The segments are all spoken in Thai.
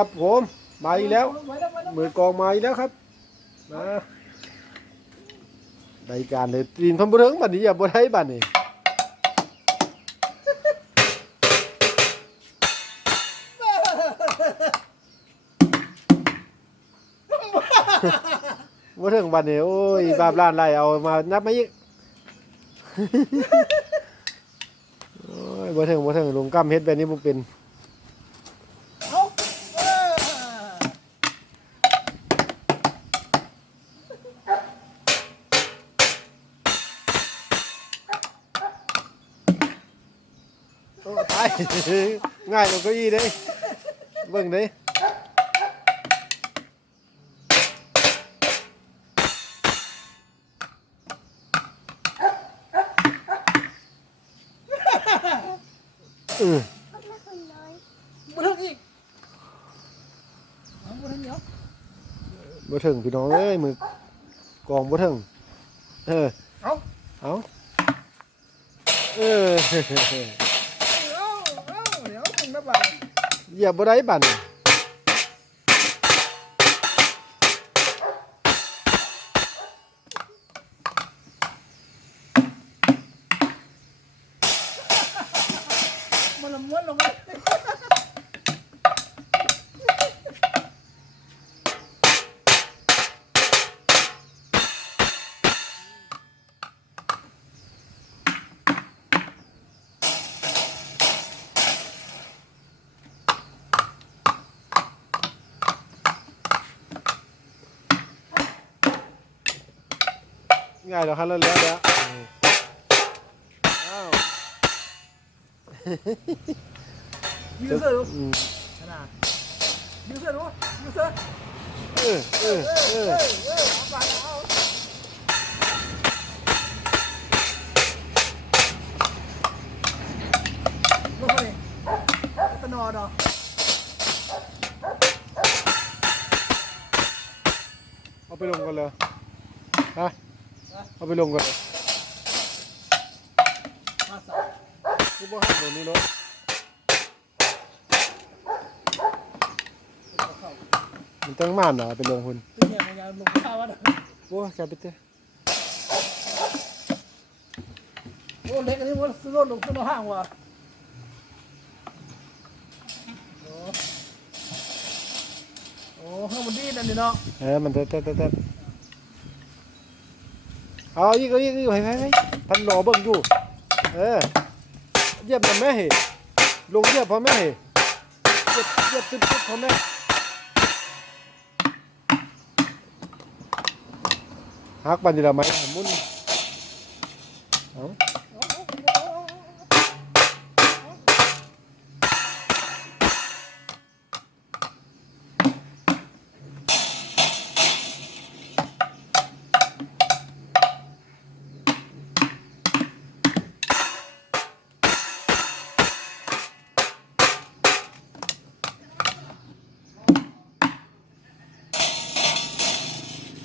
ครับผมมาอีกแล้วไว้แล้วมือกองมาอีกแล้วครับมาได้การเลยตีนพันบุเรงบัดนี้อย่าบ่ได้บัดนี้บ่ถึงบัดนี้โอ้ยบาปล้านไรเอามานับมาอีกโอ้ยบ่ถึงบ่ถึงลุงกำเฮ็ดแบบนี้บ่เป็น โอ้ตายง่ายลงเก็อีเด้เบิ่งเด้เเหยียบบ่ได้บั่นี้มันละม้วนลงไป ง่ายแล้วครับแล้วแล้วแล้วอ้าวยืนเสื้อดูอืมขนาดยืนเสื้อดูยืนเสื้อเออเออเออเอเอออเออเอาไปเอาลงไปดิตะนอดอเอาไปลงกันเลยฮะ เอาไปลงกันเลยมาส่กูบ่หันตรงนี้เนาะมันตั้งม่านเหรอเอาไปลงคุณเนี่ยมันยังลงข้าวะโอ้จะไปเตะโอ้เล็กอันนี้มันซื้อรถลงต้นห้างว่ะโอ้โอ้ข้างบนดีนั่นนี่เนาะเออมันเตะเตะเตะ เอาอีกเอาอีกเอาอีกไปไปไปพันหนอเบิ่งอยู่ เออ เยียบมันแม่เหลงเยียบพ่อแม่เหเยียบเยียบตึ๊บตึ๊บพ่อแม่ฮักปันดีละไหมมุนเอา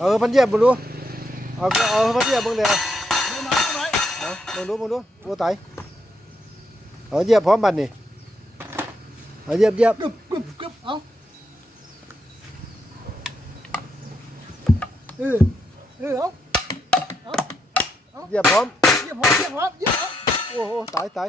เออมันเหยียบมึงดูเอาเอามันเหยียบมึงเดียวดูหน่อยดูหน่อยเอามึงดูมึงดูวัวไตเอาเหยียบพร้อมบันนี่เอาเหยียบเหยียบกึบกึบกึบเอาเออเออเอาเหยียบพร้อมเยี่ยมพอเยี่ยมพอเยี่ยมพอโอ้โหตายตาย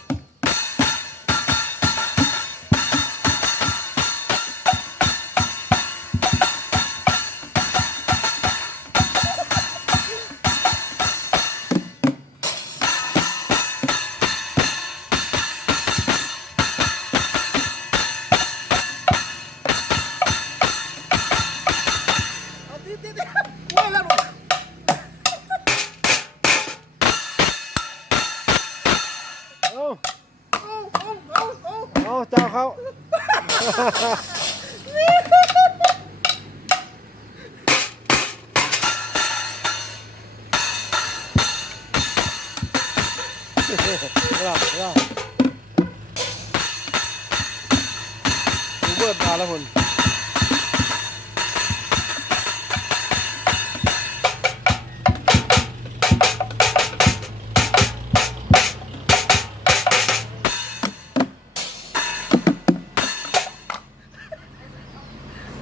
เอาเจ้าเขาหลับหลับดูเบิดมาแล้วคน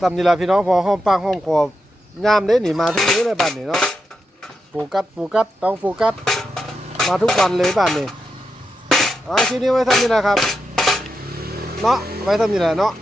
ตำนี่ละพี่น้องพอห้อมปากห้อมคอย่ามเด้หนีมาทุกนี้เลยบ้านนี่เนาะโฟกัสโฟกัสต้องโฟกัสมาทุกวันเลยบ้านนี่เอาคลิปนี้ไว้ทำนี่แหละครับเนาะไว้ทำนี่แหละเนาะ